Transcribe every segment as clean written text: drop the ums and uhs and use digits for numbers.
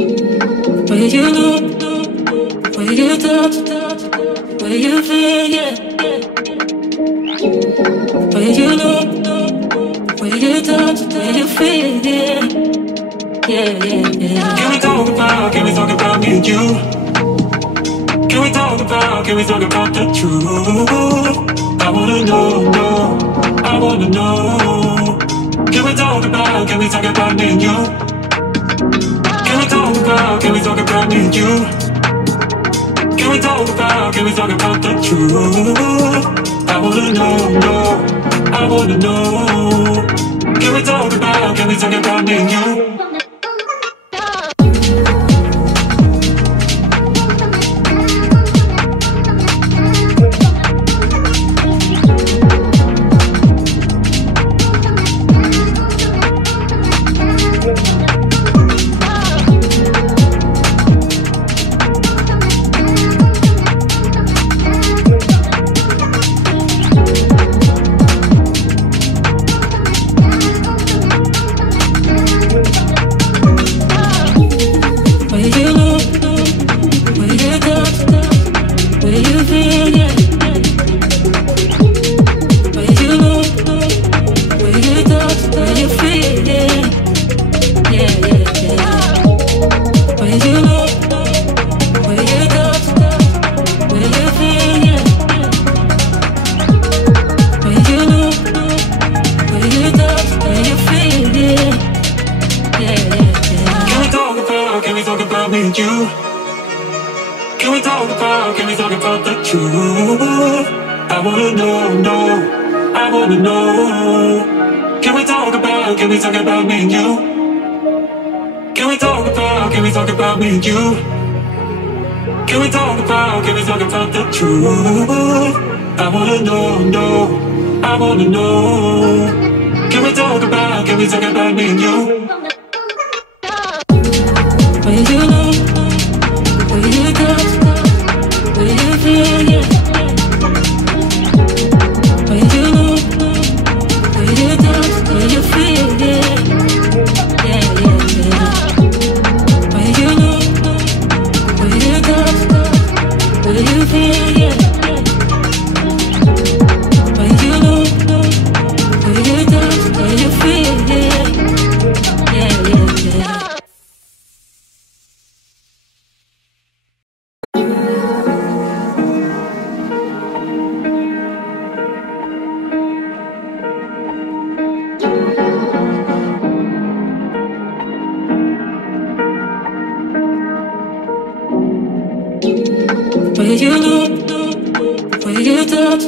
Where you look, where you touch, where you feel, yeah. Where you look, where you touch, where you feel, yeah. Yeah, yeah, yeah. Can we talk about me and you? Can we talk about the truth? I wanna know, I wanna know. Can we talk about me and you? Can we talk about me and you? Can we talk about the truth? I wanna know, I wanna know. Can we talk about me and you? Where you look, where you touch,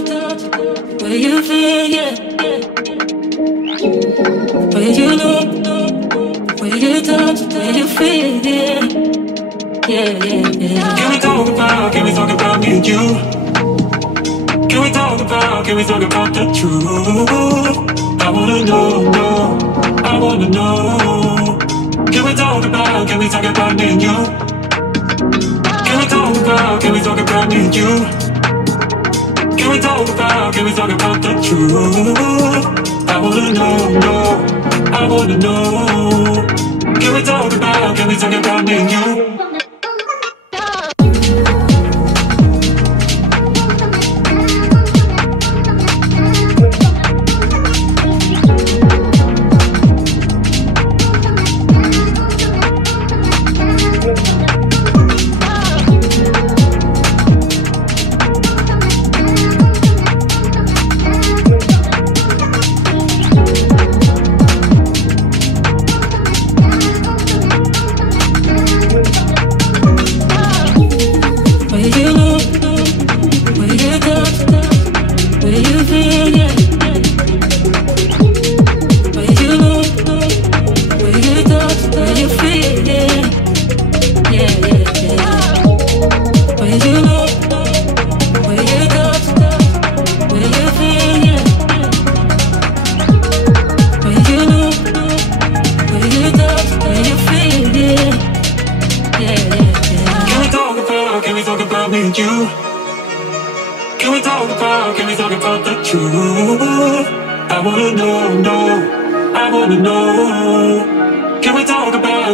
where you feel, yeah. Where you look, where you touch, where you feel, yeah. Yeah, yeah, yeah. Can we talk about me and you? Can we talk about the truth? I wanna know, I wanna know. Can we talk about me and you? Can we talk about me and you? Can we talk about the truth? I wanna know, I wanna know. Can we talk about me and you?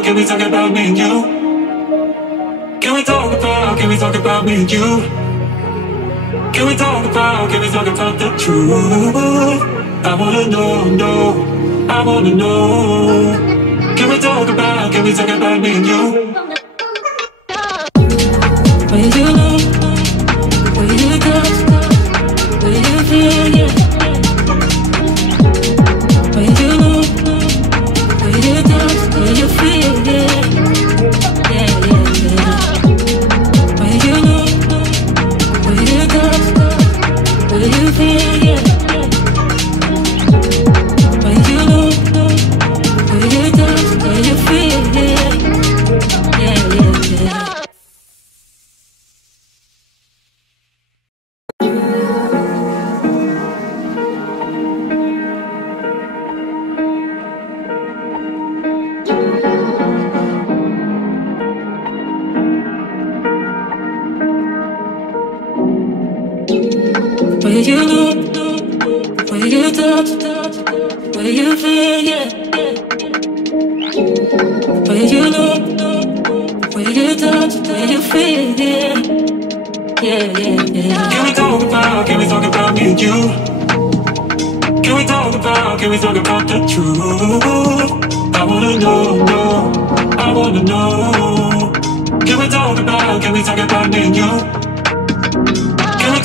Can we talk about me and you? Can we talk about me and you? Can we talk about the truth? I wanna know, I wanna know. Can we talk about me and you? Will you know? Will you touch? Will you feel? Yeah. Will you know? Will you touch? Will you feel? Yeah. Yeah, yeah, yeah. Will you know? Will you touch? Will you feel? Yeah. Will you know? Will you touch? Will you feel? Yeah. Yeah, yeah, yeah. Will you know? Will you touch? Will you feel? Yeah. Will you know? Will you touch? Will you feel? Yeah. Yeah, yeah, yeah. Can we talk about me and you? Can we talk about the truth? I wanna know, I wanna know. Can we talk about me and you? Can we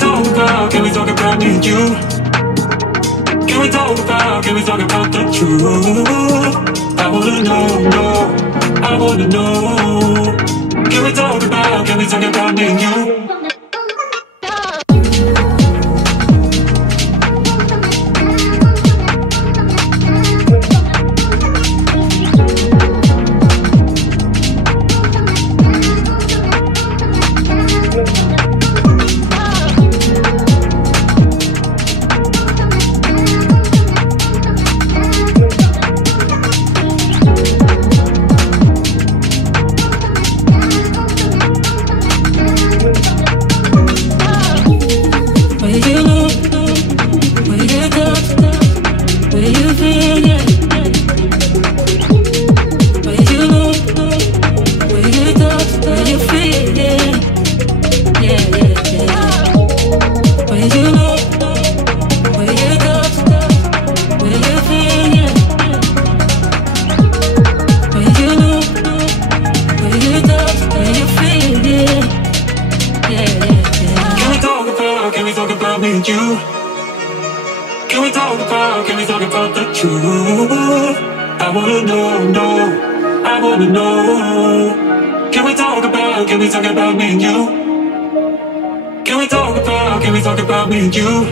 talk about me and you?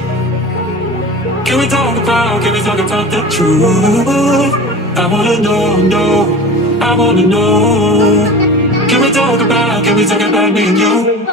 Can we talk about the truth? I wanna know, I wanna know. Can we talk about me and you?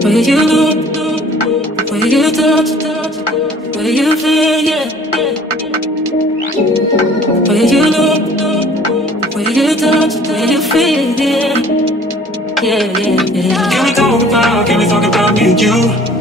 Will you know? Will you touch? Will you feel? Yeah. Will you know? Will you touch? Will you feel? Yeah. Yeah, yeah, yeah. Can we talk about me and you?